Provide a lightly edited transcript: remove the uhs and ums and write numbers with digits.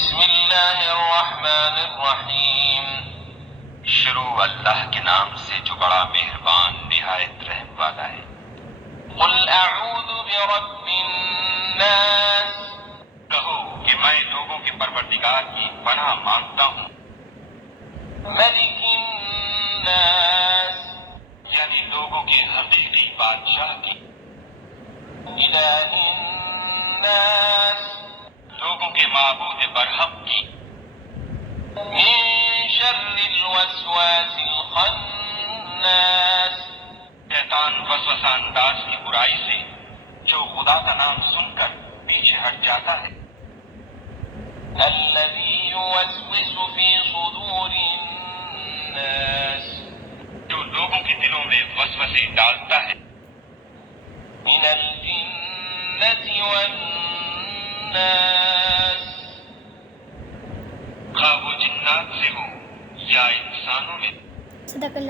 بسم اللہ الرحمن الرحیم. شروع اللہ کے نام سے جو بڑا مہربان نہایت رحم والا ہے. قل اعوذ برب الناس. کہو کہ میں لوگوں کے پروردگار کی پناہ مانگتا ہوں. ملک الناس. یعنی لوگوں کے حقیقی بادشاہ کی. الہ الناس. لوگوں کے معبود برحق کی. من شر الوسواس الخناس. شیطان وسوسہ انداز کی برائی سے جو خدا کا نام سن کر پیچھے ہٹ جاتا ہے. الذی یوسوس فی صدور الناس. جو لوگوں کے دلوں میں وسوسے ڈالتا ہے. من الجنة والناس. خواہ وہ جنات سے ہو یا انسانوں میں. صدق اللہ.